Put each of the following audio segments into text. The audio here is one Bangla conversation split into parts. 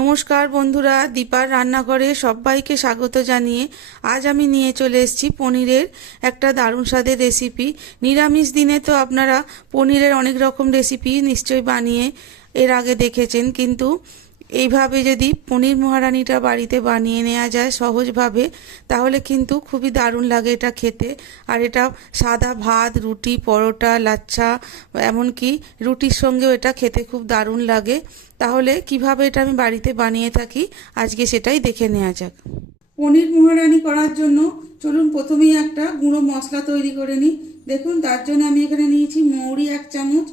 নমস্কার বন্ধুরা, দীপার রান্নাঘরে সবাইকে স্বাগত জানিয়ে আজ আমি নিয়ে চলে এসেছি পনিরের একটা দারুণ স্বাদের রেসিপি। নিরামিষ দিনে তো আপনারা পনিরের অনেক রকম রেসিপি নিশ্চয়ই বানিয়ে এর আগে দেখেছেন, কিন্তু এইভাবে যদি পনির মহারানিটা বাড়িতে বানিয়ে নেওয়া যায় সহজভাবে, তাহলে কিন্তু খুবই দারুণ লাগে এটা খেতে। আর এটা সাদা ভাত, রুটি, পরোটা, লাচ্ছা, এমনকি রুটির সঙ্গেও এটা খেতে খুব দারুণ লাগে। তাহলে কিভাবে এটা আমি বাড়িতে বানিয়ে থাকি আজকে সেটাই দেখে নেওয়া যাক। পনির মহারানি করার জন্য চলুন প্রথমেই একটা গুঁড়ো মশলা তৈরি করে নিই। দেখুন, তার জন্য আমি এখানে নিয়েছি মৌরি 1 চামচ,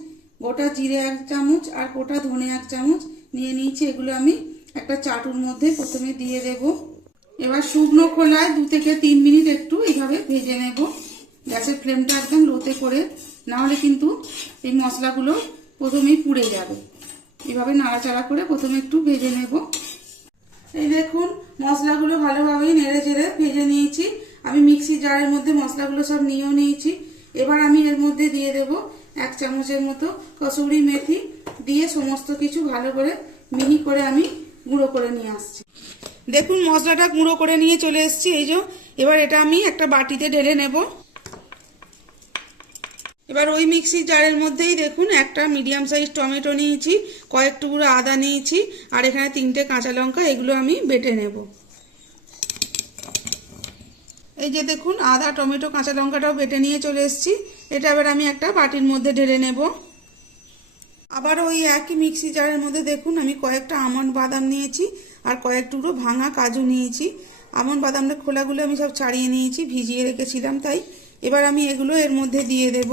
গোটা জিরে 1 চামচ আর গোটা ধনে 1 চামচ নিয়ে নিয়েছি। এগুলো আমি একটা চাটুর মধ্যে প্রথমে দিয়ে দেব। এবার শুকনো খোলায় 2 থেকে 3 মিনিট একটু এইভাবে ভেজে নেব। গ্যাসের ফ্লেমটা একদম লোতে করে, না হলে কিন্তু এই মশলাগুলো প্রথমেই পুড়ে যাবে। এভাবে নাড়াচাড়া করে প্রথমে একটু ভেজে নেব। এই দেখুন, মশলাগুলো ভালোভাবেই নেড়ে চেড়ে ভেজে নিয়েছি। আমি মিক্সি জারের মধ্যে মশলাগুলো সব নিয়েও নিয়েছি। এবার আমি এর মধ্যে দিয়ে দেব 1 চামচের মতো কসুরি মেথি, দিয়ে সমস্ত কিছু ভালো করে মিহি করে আমি গুঁড়ো করে নিয়ে আসছি। দেখুন, মশলাটা গুঁড়ো করে নিয়ে চলে এসেছি। এই যে এবার এটা আমি একটা বাটিতে ঢেলে নেব। এবার ওই মিক্সি জারের মধ্যেই দেখুন একটা মিডিয়াম সাইজ টমেটো নিয়েছি, কয়েক টুকরো আদা নিয়েছি, আর এখানে 3টে কাঁচা লঙ্কা, এগুলো আমি বেটে নেব। এই যে দেখুন, আদা, টমেটো, কাঁচা লঙ্কাটাও বেটে নিয়ে চলে এসেছি। এটা এবার আমি একটা বাটির মধ্যে ঢেলে নেব। আবার ওই একই মিক্সি জারের মধ্যে দেখুন আমি কয়েকটা আমন্ড বাদাম নিয়েছি আর কয়েক টুকরো ভাঙা কাজু নিয়েছি। আমন্ড বাদামের খোলাগুলো আমি সব ছাড়িয়ে নিয়েছি, ভিজিয়ে রেখেছিলাম তাই। এবার আমি এগুলো এর মধ্যে দিয়ে দেব।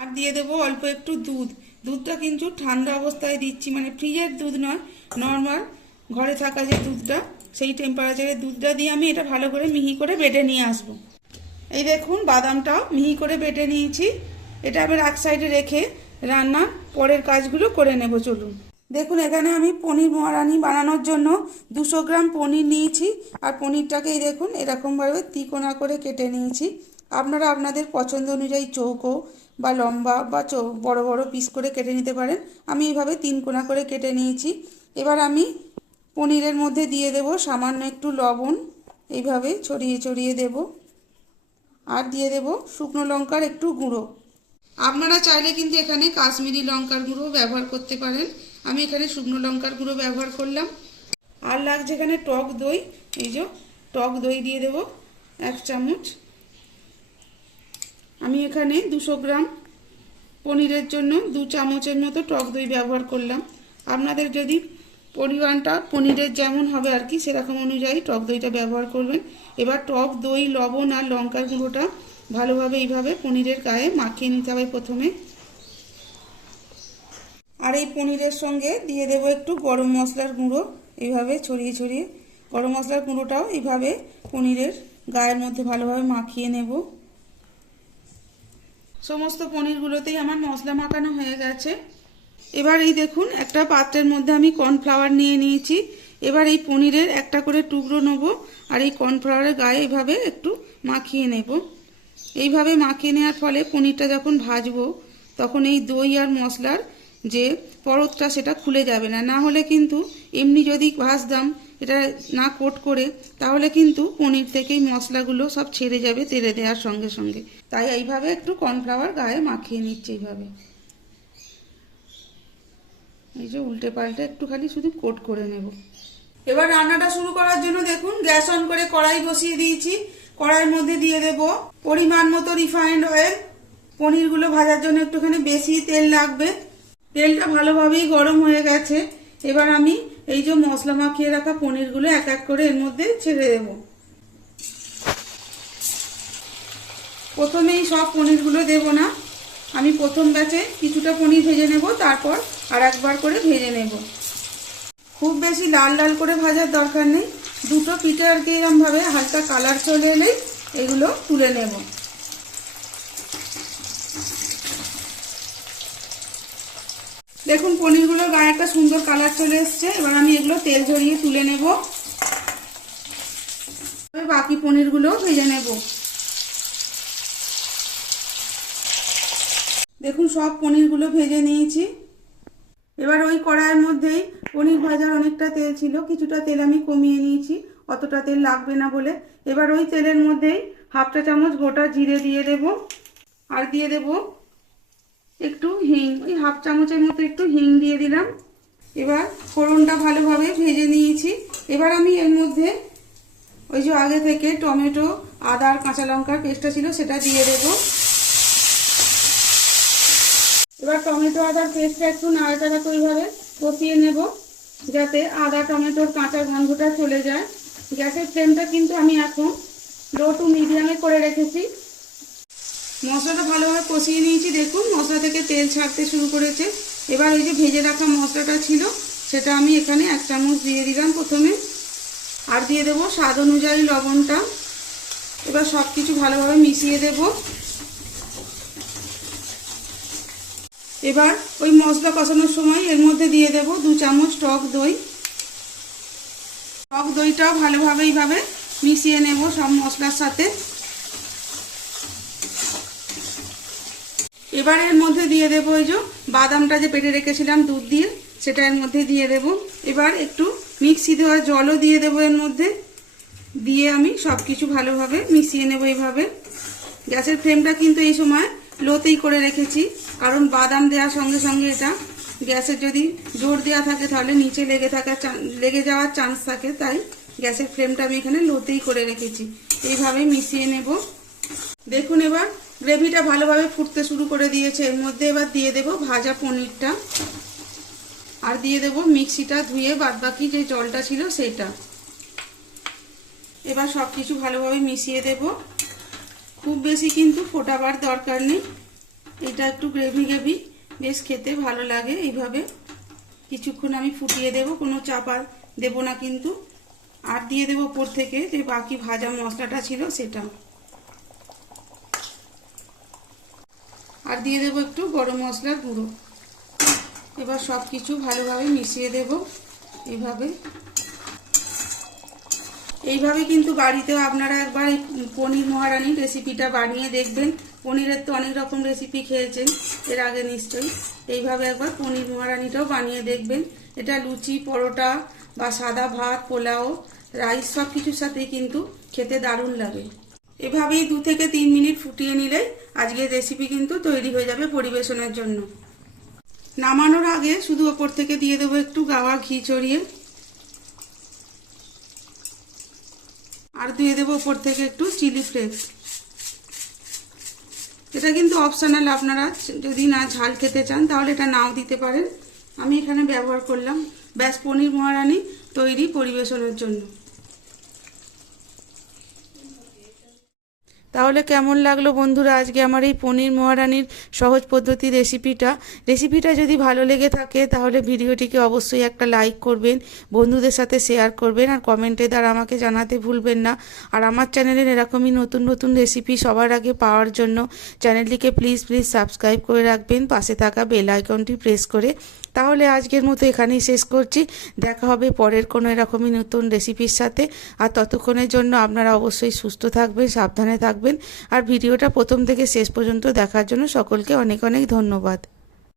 আর দিয়ে দেব অল্প একটু দুধ। দুধটা কিন্তু ঠান্ডা অবস্থায় দিচ্ছি, মানে ফ্রিজের দুধ নয়, নর্মাল ঘরে থাকা যে দুধটা, সেই টেম্পারেচারের দুধটা দিয়ে আমি এটা ভালো করে মিহি করে বেটে নিয়ে আসব। এই দেখুন, বাদামটাও মিহি করে বেটে নিয়েছি। এটা আবার এক সাইডে রেখে রান্নার পরের কাজগুলো করে নেব। চলুন দেখুন, এখানে আমি পনির মহারানি বানানোর জন্য 200 গ্রাম পনির নিয়েছি। আর পনিরটাকে এই দেখুন এরকমভাবে তিকোনা করে কেটে নিয়েছি। আপনারা আপনাদের পছন্দ অনুযায়ী চৌকো বা লম্বা বা বড় বড় পিস করে কেটে নিতে পারেন। আমি এইভাবে 3 কোনা করে কেটে নিয়েছি। এবার আমি পনিরের মধ্যে দিয়ে দেব সামান্য একটু লবণ, এইভাবে ছড়িয়ে ছড়িয়ে দেব। আর দিয়ে দেব শুকনো লঙ্কার একটু গুঁড়ো। আপনারা চাইলে কিন্তু এখানে কাশ্মীরি লঙ্কার গুঁড়ো ব্যবহার করতে পারেন। আমি এখানে শুকনো লঙ্কার গুঁড়ো ব্যবহার করলাম। আর লাগছে এখানে টক দই। এই যে টক দই দিয়ে দেব 1 চামচ। আমি এখানে 200 গ্রাম পনিরের জন্য 2 চামচের মতো টক দই ব্যবহার করলাম। আপনাদের যদি পরিমাণটা পনিরের যেমন হবে আর কি, সেরকম অনুযায়ী টক দইটা ব্যবহার করবেন। এবার টক দই, লবণ আর লঙ্কার গুঁড়োটা ভালোভাবে এইভাবে পনিরের গায়ে মাখিয়ে নিতে হবে প্রথমে। আর এই পনিরের সঙ্গে দিয়ে দেব একটু গরম মশলার গুঁড়ো, এইভাবে ছড়িয়ে ছড়িয়ে গরম মশলার গুঁড়োটাও এইভাবে পনিরের গায়ের মধ্যে ভালোভাবে মাখিয়ে নেব। সমস্ত পনিরগুলোতেই আমার মশলা মাখানো হয়ে গেছে। এবার এই দেখুন, একটা পাত্রের মধ্যে আমি কর্নফ্লাওয়ার নিয়ে নিয়েছি। এবার এই পনিরের একটা করে টুকরো নেব আর এই কর্নফ্লাওয়ারের গায়ে এইভাবে একটু মাখিয়ে নেব। এইভাবে মাখিয়ে নেওয়ার ফলে পনিরটা যখন ভাজবো তখন এই দই আর মশলার যে পরতটা সেটা খুলে যাবে না। না হলে কিন্তু এমনি যদি ভাজতাম এটা না কোট করে, তাহলে কিন্তু পনির থেকেই মশলাগুলো সব ছেড়ে যাবে তেলে দেওয়ার সঙ্গে সঙ্গে। তাই এইভাবে একটু কর্নফ্লাওয়ার গায়ে মাখিয়ে নিচ্ছি এইভাবে। এই যে উল্টে পাল্টে একটুখানি শুধু কোট করে নেব। এবার রান্নাটা শুরু করার জন্য দেখুন গ্যাস অন করে কড়াই বসিয়ে দিয়েছি। কড়াইয়ের মধ্যে দিয়ে দেব পরিমাণ মতো রিফাইন্ড অয়েল। পনিরগুলো ভাজার জন্য একটুখানি বেশি তেল লাগবে। তেলটা ভালোভাবেই গরম হয়ে গেছে। এবার আমি এই যে মশলা মাখিয়ে রাখা পনিরগুলো এক এক করে এর মধ্যে ছেড়ে দেব। প্রথমেই সব পনিরগুলো দেব না, আমি প্রথম ব্যাচে কিছুটা পনির ভেজে নেব, তারপর আর একবার করে ভেজে নেব। খুব বেশি লাল লাল করে ভাজার দরকার নেই। দুটো পিঠে আর কি এরকমভাবে হালকা কালার চলে এলেই এগুলো তুলে নেব। দেখুন, পনিরগুলোর গায়ে একটা সুন্দর কালার চলে এসছে। এবার আমি এগুলো তেল ঝরিয়ে তুলে নেব। বাকি পনিরগুলো ভেজে নেব। দেখুন, সব পনিরগুলো ভেজে নিয়েছি। এবার ওই কড়াইয়ের মধ্যেই পনির ভাজার অনেকটা তেল ছিল, কিছুটা তেল আমি কমিয়ে নিয়েছি, অতটা তেল লাগবে না বলে। এবার ওই তেলের মধ্যেই 1/2 চা চামচ গোটা জিরে দিয়ে দেব, আর দিয়ে দেব একটু হিং, ওই 1/2 চামচের মতো একটু হিং দিয়ে দিলাম। এবার ফোড়নটা ভালোভাবে ভেজে নিয়েছি। এবার আমি এর মধ্যে ওই যে আগে থেকে টমেটো, আদা আর কাঁচা লঙ্কার পেস্টটা ছিল সেটা দিয়ে দেব। এবার টমেটো আদার পেস্টটা একটু নাড়াচাড়া করে এইভাবে কষিয়ে নেব, যাতে আদা টমেটোর কাঁচা গন্ধটা চলে যায়। গ্যাসের ফ্লেমটা কিন্তু আমি এখন লো টু মিডিয়ামে করে রেখেছি। মশলাটা ভালোভাবে কষিয়ে নিয়েছি, দেখুন মশলা থেকে তেল ছাড়তে শুরু করেছে। এবার ওই যে ভেজে রাখা মশলাটা ছিল সেটা আমি এখানে 1 চামচ দিয়ে দিলাম প্রথমে, আর দিয়ে দেবো স্বাদ অনুযায়ী লবণটা। এবার সব কিছু ভালোভাবে মিশিয়ে দেব। এবার ওই মশলা কষানোর সময় এর মধ্যে দিয়ে দেব 2 চামচ টক দই। টক দইটাও ভালোভাবে এইভাবে মিশিয়ে নেব সব মশলার সাথে। এবার এর মধ্যে দিয়ে দেবো ওই যে বাদামটা যে বেটে রেখেছিলাম দুধ দিয়ে, সেটা এর মধ্যে দিয়ে দেব। এবার একটু মিক্সি দেওয়া জলও দিয়ে দেবো এর মধ্যে, দিয়ে আমি সব কিছু ভালোভাবে মিশিয়ে নেব এইভাবে। গ্যাসের ফ্লেমটা কিন্তু এই সময় লোতেই করে রেখেছি, কারণ বাদাম দেওয়ার সঙ্গে সঙ্গে এটা গ্যাসের যদি জোর দেওয়া থাকে তাহলে নিচে লেগে যাওয়ার চান্স থাকে, তাই গ্যাসের ফ্লেমটা আমি এখানে লোতেই করে রেখেছি। এইভাবে মিশিয়ে নেব। দেখুন এবার গ্রেভিটা ভালোভাবে ফুটতে শুরু করে দিয়েছে। এর মধ্যে এবার দিয়ে দেব ভাজা পনিরটা, আর দিয়ে দেব মিক্সিটা ধুয়ে বাদবাকি যে জলটা ছিল সেটা। এবার সব কিছু ভালোভাবে মিশিয়ে দেব। খুব বেশি কিন্তু ফোটাবার দরকার নেই, এটা একটু গ্রেভি গ্রেভি বেশ খেতে ভালো লাগে। এইভাবে কিছুক্ষণ আমি ফুটিয়ে দেব, কোনো চাপা দেব না কিন্তু। আর দিয়ে দেব উপর থেকে যে বাকি ভাজা মশলাটা ছিল সেটা, আর দিয়ে দেবো একটু গরম মশলার গুঁড়ো। এবার সব কিছু ভালোভাবে মিশিয়ে দেব এইভাবে কিন্তু বাড়িতেও আপনারা একবার এই পনির মহারানির রেসিপিটা বানিয়ে দেখবেন। পনিরের তো অনেক রকম রেসিপি খেয়েছেন এর আগে নিশ্চয়ই, এইভাবে একবার পনির মহারানিটাও বানিয়ে দেখবেন। এটা লুচি, পরোটা বা সাদা ভাত, পোলাও, রাইস সব কিছুর সাথেই কিন্তু খেতে দারুণ লাগে। এভাবেই 2 থেকে 3 মিনিট ফুটিয়ে নিলে আজকের রেসিপি কিন্তু তৈরি হয়ে যাবে পরিবেশনের জন্য। নামানোর আগে শুধু ওপর থেকে দিয়ে দেবো একটু গাওয়া ঘি ছড়িয়ে, আর দিয়ে দেবো ওপর থেকে একটু চিলি ফ্লেক্স। এটা কিন্তু অপশনাল, আপনারা যদি না ঝাল খেতে চান তাহলে এটা নাও দিতে পারেন। আমি এখানে ব্যবহার করলাম। ব্যাস, পনির মহারানি তৈরি পরিবেশনের জন্য। তাহলে কেমন লাগলো বন্ধুরা আজকে আমার এই পনির মহারানির সহজ পদ্ধতি রেসিপিটা যদি ভালো লেগে থাকে তাহলে ভিডিওটিকে অবশ্যই একটা লাইক করবেন, বন্ধুদের সাথে শেয়ার করবেন, আর কমেন্টে দ্বারা আমাকে জানাতে ভুলবেন না। আর আমার চ্যানেলের এরকমই নতুন নতুন রেসিপি সবার আগে পাওয়ার জন্য চ্যানেলটিকে প্লিজ সাবস্ক্রাইব করে রাখবেন, পাশে থাকা বেল আইকনটি প্রেস করে। তাহলে আজকের মতো এখানেই শেষ করছি। দেখা হবে পরের কোনো এরকমই নতুন রেসিপির সাথে। আর ততক্ষণের জন্য আপনারা অবশ্যই সুস্থ থাকবেন, সাবধানে থাকবেন। আর ভিডিওটা প্রথম থেকে শেষ পর্যন্ত দেখার জন্য সকলকে অনেক অনেক ধন্যবাদ।